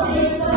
Thank you.